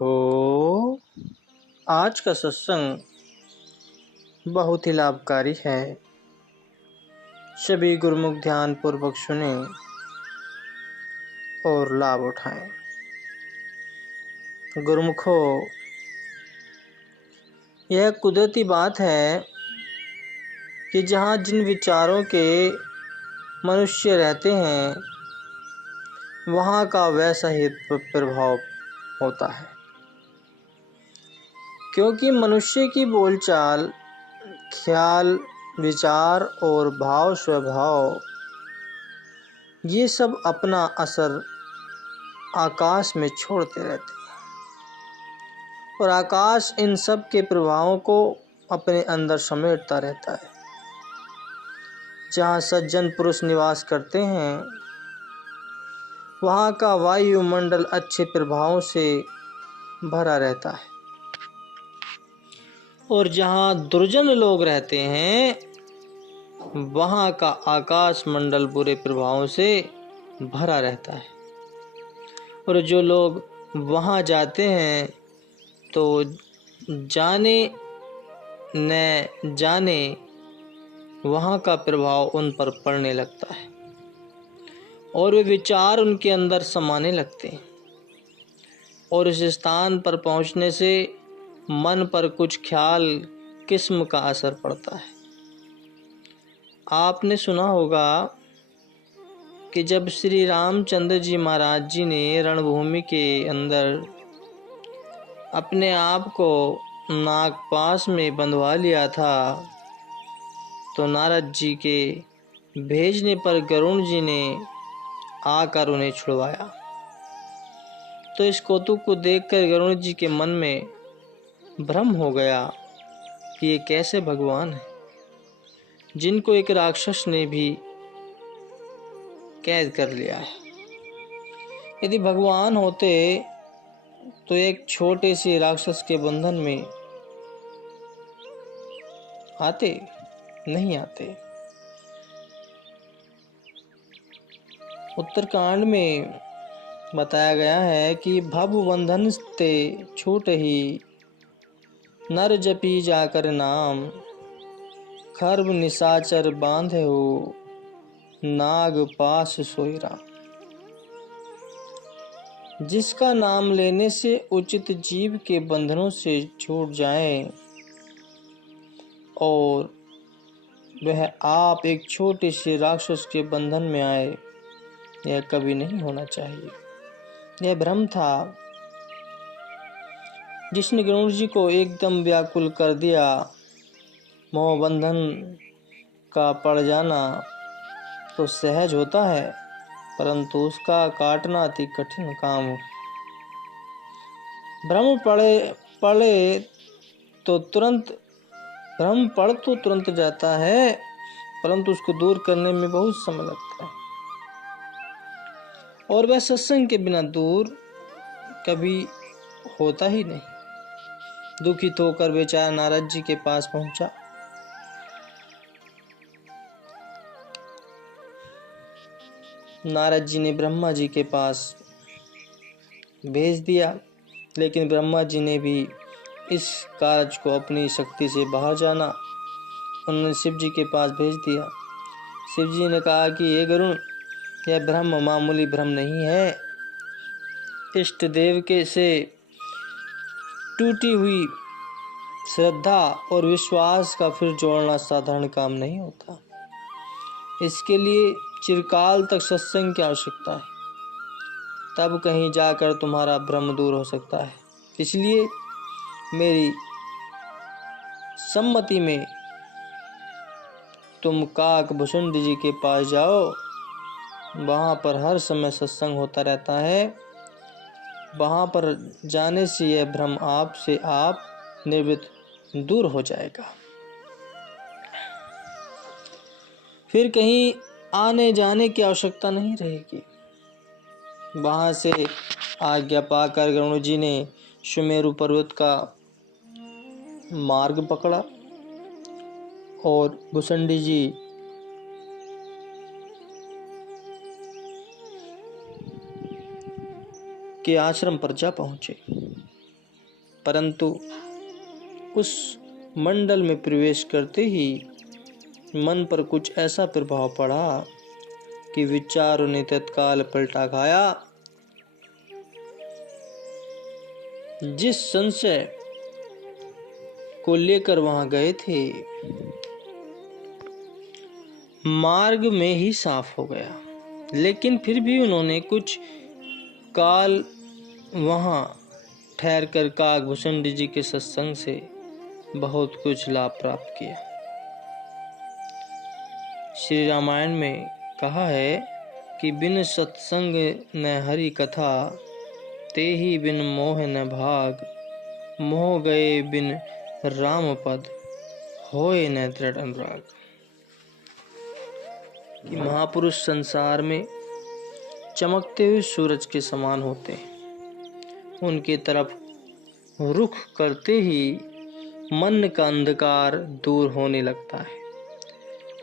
को आज का सत्संग बहुत ही लाभकारी है। सभी गुरुमुख ध्यान पूर्वक सुने और लाभ उठाएं। गुरुमुखों, यह कुदरती बात है कि जहाँ जिन विचारों के मनुष्य रहते हैं वहाँ का वैसा ही प्रभाव होता है, क्योंकि मनुष्य की बोलचाल, ख्याल, विचार और भाव स्वभाव ये सब अपना असर आकाश में छोड़ते रहते हैं और आकाश इन सब के प्रभावों को अपने अंदर समेटता रहता है। जहाँ सज्जन पुरुष निवास करते हैं वहाँ का वायुमंडल अच्छे प्रभावों से भरा रहता है और जहाँ दुर्जन लोग रहते हैं वहाँ का आकाश मंडल बुरे प्रभावों से भरा रहता है। और जो लोग वहाँ जाते हैं तो जाने न जाने वहाँ का प्रभाव उन पर पड़ने लगता है और वे विचार उनके अंदर समाने लगते हैं और इस स्थान पर पहुँचने से मन पर कुछ ख्याल किस्म का असर पड़ता है। आपने सुना होगा कि जब श्री रामचंद्र जी महाराज जी ने रणभूमि के अंदर अपने आप को नागपाश में बंधवा लिया था तो नारद जी के भेजने पर गरुण जी ने आकर उन्हें छुड़वाया। तो इस कौतुक को देखकर गरुण जी के मन में भ्रम हो गया कि ये कैसे भगवान है जिनको एक राक्षस ने भी कैद कर लिया है। यदि भगवान होते तो एक छोटे से राक्षस के बंधन में आते? नहीं आते। उत्तरकांड में बताया गया है कि भव बंधन ते छूट ही नर जपी जाकर नाम, खर्ब निशाचर बांधे हो नाग पास सोई राम। जिसका नाम लेने से उचित जीव के बंधनों से छूट जाए और वह आप एक छोटे से राक्षस के बंधन में आए, यह कभी नहीं होना चाहिए। यह भ्रम था जिसने गरुड़ जी को एकदम व्याकुल कर दिया। मोह बंधन का पड़ जाना तो सहज होता है, परंतु उसका काटना अति कठिन काम है। भ्रम पड़ तो तुरंत जाता है, परंतु उसको दूर करने में बहुत समय लगता है और वह सत्संग के बिना दूर कभी होता ही नहीं। दुखित होकर बेचारा नारद जी के पास पहुंचा। नारद जी ने ब्रह्मा जी के पास भेज दिया, लेकिन ब्रह्मा जी ने भी इस कार्य को अपनी शक्ति से बाहर जाना उन्होंने शिव जी के पास भेज दिया। शिव जी ने कहा कि ये गरुण, यह भ्रम मामूली भ्रम नहीं है। इष्ट देव के से टूटी हुई श्रद्धा और विश्वास का फिर जोड़ना साधारण काम नहीं होता। इसके लिए चिरकाल तक सत्संग की आवश्यकता है, तब कहीं जाकर तुम्हारा भ्रम दूर हो सकता है। इसलिए मेरी सम्मति में तुम काक भुसुंडी जी के पास जाओ, वहाँ पर हर समय सत्संग होता रहता है। वहाँ पर जाने से यह भ्रम आप से आप निवृत्त दूर हो जाएगा। फिर कहीं आने जाने की आवश्यकता नहीं रहेगी। वहाँ से आज्ञा पाकर गरुड़ जी ने सुमेरु पर्वत का मार्ग पकड़ा और भुसुंडी जी के आश्रम पर जा पहुंचे। परंतु उस मंडल में प्रवेश करते ही मन पर कुछ ऐसा प्रभाव पड़ा कि विचारों ने तत्काल पलटा खाया। जिस संशय को लेकर वहां गए थे, मार्ग में ही साफ हो गया। लेकिन फिर भी उन्होंने कुछ काल वहां ठहरकर काकभूषण जी के सत्संग से बहुत कुछ लाभ प्राप्त किया। श्री रामायण में कहा है कि बिन सत्संग न हरि कथा, ते ही बिन मोह न भाग, मोह गए बिन राम पद, होए न दृढ़ अनुराग। कि महापुरुष संसार में चमकते हुए सूरज के समान होते हैं। उनके तरफ रुख करते ही मन का अंधकार दूर होने लगता है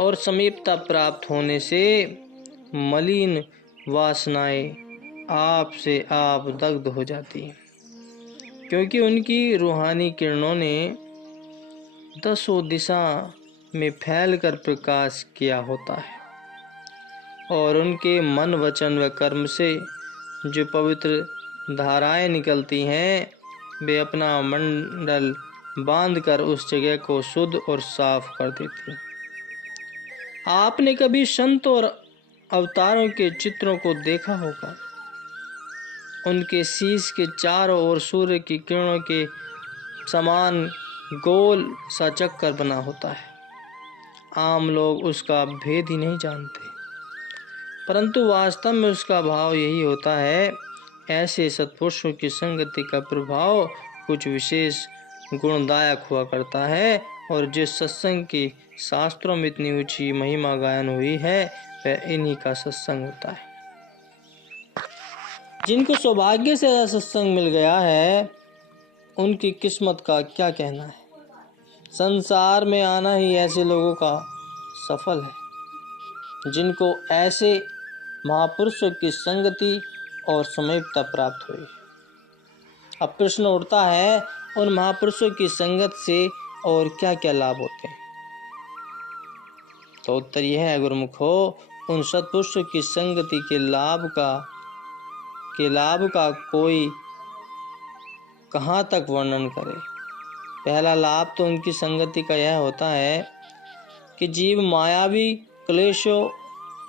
और समीपता प्राप्त होने से मलिन वासनाएं आप से आप दग्ध हो जाती हैं, क्योंकि उनकी रूहानी किरणों ने दसों दिशा में फैलकर प्रकाश किया होता है और उनके मन वचन व कर्म से जो पवित्र धाराएं निकलती हैं, वे अपना मंडल बांधकर उस जगह को शुद्ध और साफ कर देती हैं। आपने कभी संत और अवतारों के चित्रों को देखा होगा। उनके शीश के चारों ओर सूर्य की किरणों के समान गोल सा चक्कर बना होता है। आम लोग उसका भेद ही नहीं जानते, परंतु वास्तव में उसका भाव यही होता है। ऐसे सत्पुरुषों की संगति का प्रभाव कुछ विशेष गुणदायक हुआ करता है और जिस सत्संग की शास्त्रों में इतनी ऊंची महिमा गायन हुई है, वह इन्हीं का सत्संग होता है। जिनको सौभाग्य से ऐसा सत्संग मिल गया है, उनकी किस्मत का क्या कहना है। संसार में आना ही ऐसे लोगों का सफल है जिनको ऐसे महापुरुषों की संगति और समीपता प्राप्त हुई। अब प्रश्न उठता है, उन महापुरुषों की संगत से और क्या क्या लाभ होते हैं। तो उत्तर यह है गुरुमुखो, उन सत्पुरुषों की संगति के लाभ का कोई कहाँ तक वर्णन करे। पहला लाभ तो उनकी संगति का यह होता है कि जीव मायावी क्लेशों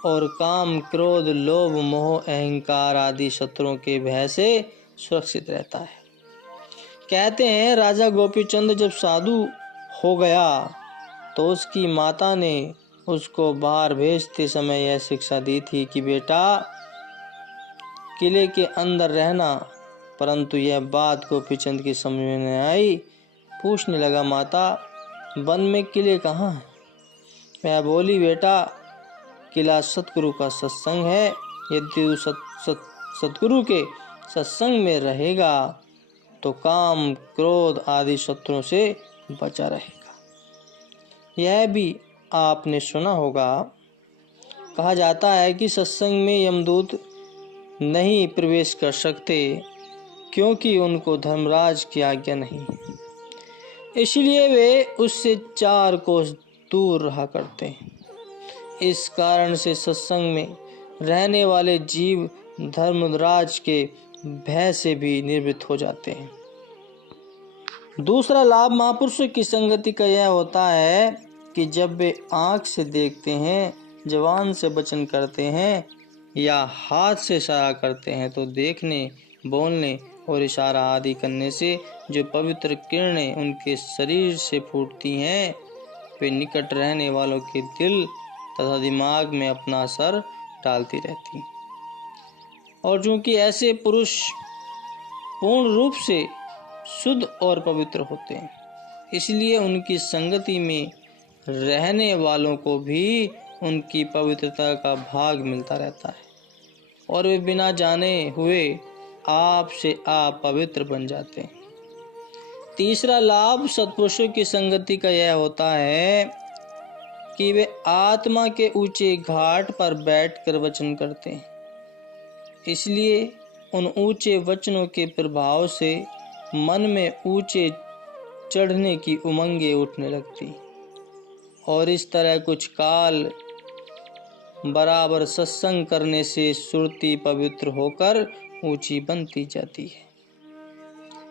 और काम, क्रोध, लोभ, मोह, अहंकार आदि शत्रुओं के भय से सुरक्षित रहता है। कहते हैं राजा गोपीचंद जब साधु हो गया तो उसकी माता ने उसको बाहर भेजते समय यह शिक्षा दी थी कि बेटा किले के अंदर रहना, परंतु यह बात गोपीचंद की समझ में नहीं आई। पूछने लगा, माता वन में किले कहाँ हैं? वह बोली, बेटा किला सतगुरु का सत्संग है। यदि तू सतगुरु के सत्संग में रहेगा तो काम, क्रोध आदि शत्रुओं से बचा रहेगा। यह भी आपने सुना होगा, कहा जाता है कि सत्संग में यमदूत नहीं प्रवेश कर सकते क्योंकि उनको धर्मराज की आज्ञा नहीं, इसलिए वे उससे 4 कोस दूर रहा करते हैं। इस कारण से सत्संग में रहने वाले जीव धर्मराज के भय से भी निवृत्त हो जाते हैं। दूसरा लाभ महापुरुषों की संगति का यह होता है कि जब वे आँख से देखते हैं, जबान से वचन करते हैं या हाथ से इशारा करते हैं, तो देखने, बोलने और इशारा आदि करने से जो पवित्र किरणें उनके शरीर से फूटती हैं, वे निकट रहने वालों के दिल तथा दिमाग में अपना असर डालती रहती। और चूंकि ऐसे पुरुष पूर्ण रूप से शुद्ध और पवित्र होते हैं, इसलिए उनकी संगति में रहने वालों को भी उनकी पवित्रता का भाग मिलता रहता है और वे बिना जाने हुए आप से आप पवित्र बन जाते हैं। तीसरा लाभ सत्पुरुषों की संगति का यह होता है कि वे आत्मा के ऊंचे घाट पर बैठकर वचन करते हैं, इसलिए उन ऊंचे वचनों के प्रभाव से मन में ऊंचे चढ़ने की उमंगें उठने लगती और इस तरह कुछ काल बराबर सत्संग करने से सुरती पवित्र होकर ऊंची बनती जाती है।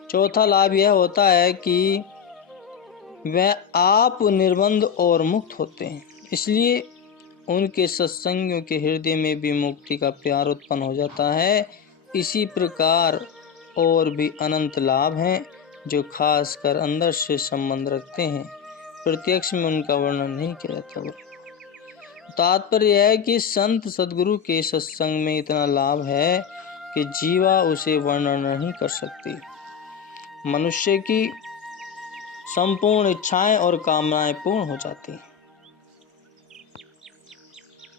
चौथा लाभ यह होता है कि वह आप निर्बंध और मुक्त होते हैं, इसलिए उनके सत्संगियों के हृदय में भी मुक्ति का प्यार उत्पन्न हो जाता है। इसी प्रकार और भी अनंत लाभ हैं जो खासकर अंदर से संबंध रखते हैं, प्रत्यक्ष में उनका वर्णन नहीं किया जाता। तात्पर्य है कि संत सद्गुरु के सत्संग में इतना लाभ है कि जीवा उसे वर्णन नहीं कर सकती। मनुष्य की संपूर्ण इच्छाएं और कामनाएं पूर्ण हो जाती हैं।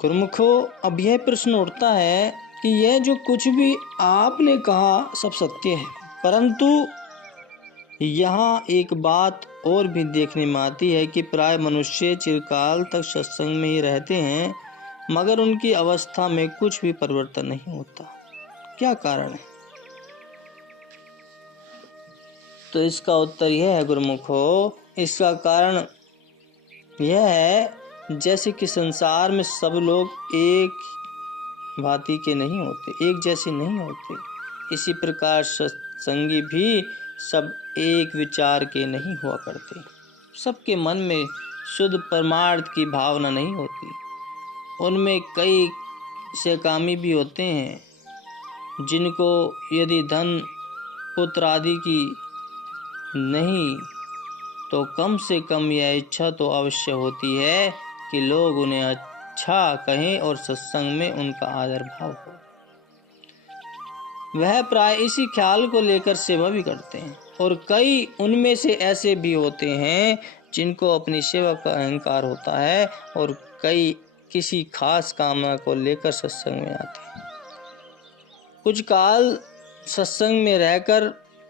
गुरुमुखो, अब यह प्रश्न उठता है कि यह जो कुछ भी आपने कहा सब सत्य है, परंतु यहाँ एक बात और भी देखने में आती है कि प्राय मनुष्य चिरकाल तक सत्संग में ही रहते हैं मगर उनकी अवस्था में कुछ भी परिवर्तन नहीं होता। क्या कारण है? तो इसका उत्तर यह है गुरुमुखो, इसका कारण यह है जैसे कि संसार में सब लोग एक भांति के नहीं होते, एक जैसे नहीं होते, इसी प्रकार सत्संगी भी सब एक विचार के नहीं हुआ करते। सबके मन में शुद्ध परमार्थ की भावना नहीं होती। उनमें कई सहकामी भी होते हैं जिनको यदि धन पुत्र आदि की नहीं तो कम से कम यह इच्छा तो अवश्य होती है कि लोग उन्हें अच्छा कहें और सत्संग में उनका आदर भाव हो। वह प्राय इसी ख्याल को लेकर सेवा भी करते हैं और कई उनमें से ऐसे भी होते हैं जिनको अपनी सेवा का अहंकार होता है और कई किसी खास कामना को लेकर सत्संग में आते हैं। कुछ काल सत्संग में रहकर,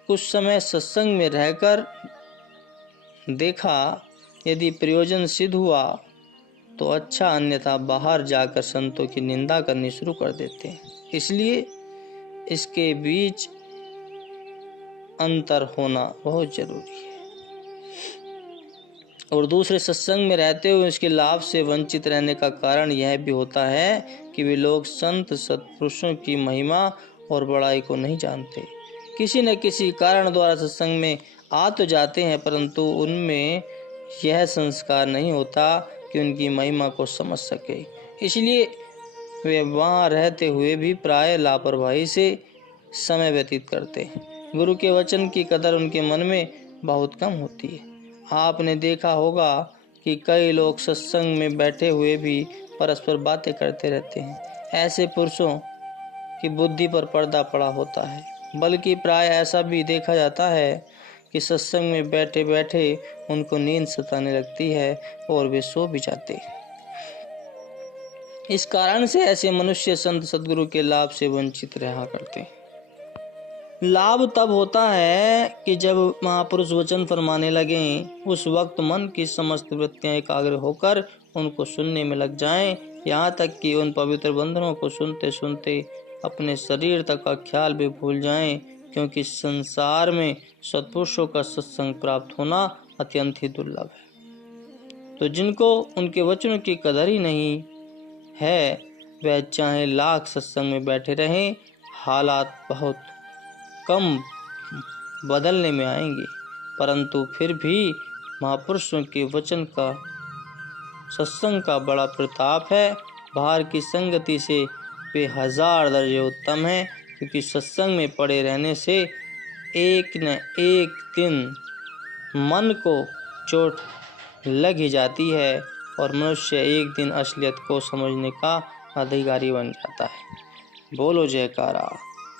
कुछ समय सत्संग में रहकर देखा यदि प्रयोजन सिद्ध हुआ तो अच्छा, अन्यथा बाहर जाकर संतों की निंदा करनी शुरू कर देते हैं। इसलिए इसके बीच अंतर होना बहुत जरूरी है। और दूसरे सत्संग में रहते हुए इसके लाभ से वंचित रहने का कारण यह भी होता है कि वे लोग संत सत्पुरुषों की महिमा और बड़ाई को नहीं जानते। किसी न किसी कारण द्वारा सत्संग में आ तो जाते हैं परंतु उनमें यह संस्कार नहीं होता कि उनकी महिमा को समझ सके, इसलिए वे वहाँ रहते हुए भी प्राय लापरवाही से समय व्यतीत करते हैं। गुरु के वचन की कदर उनके मन में बहुत कम होती है। आपने देखा होगा कि कई लोग सत्संग में बैठे हुए भी परस्पर बातें करते रहते हैं। ऐसे पुरुषों की बुद्धि पर पर्दा पड़ा होता है। बल्कि प्राय ऐसा भी देखा जाता है कि सत्संग में बैठे बैठे उनको नींद सताने लगती है और वे सो भी जाते हैं। इस कारण से ऐसे मनुष्य संत सद्गुरु के लाभ से वंचित रहा करते हैं। लाभ तब होता है कि जब महापुरुष वचन फरमाने लगें, उस वक्त मन की समस्त वृत्तियां एकाग्र होकर उनको सुनने में लग जाएं, यहाँ तक कि उन पवित्र बंधनों को सुनते सुनते अपने शरीर तक का ख्याल भी भूल जाएं, क्योंकि संसार में सत्पुरुषों का सत्संग प्राप्त होना अत्यंत ही दुर्लभ है। तो जिनको उनके वचनों की कदर ही नहीं है, वह चाहे लाख सत्संग में बैठे रहें, हालात बहुत कम बदलने में आएंगे, परंतु फिर भी महापुरुषों के वचन का सत्संग का बड़ा प्रताप है। बाहर की संगति से वे 1000 दर्जे उत्तम है, क्योंकि सत्संग में पड़े रहने से एक न एक दिन मन को चोट लग ही जाती है और मनुष्य एक दिन असलियत को समझने का अधिकारी बन जाता है। बोलो जयकारा,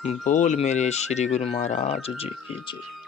बोल मेरे श्री गुरु महाराज जी की जय।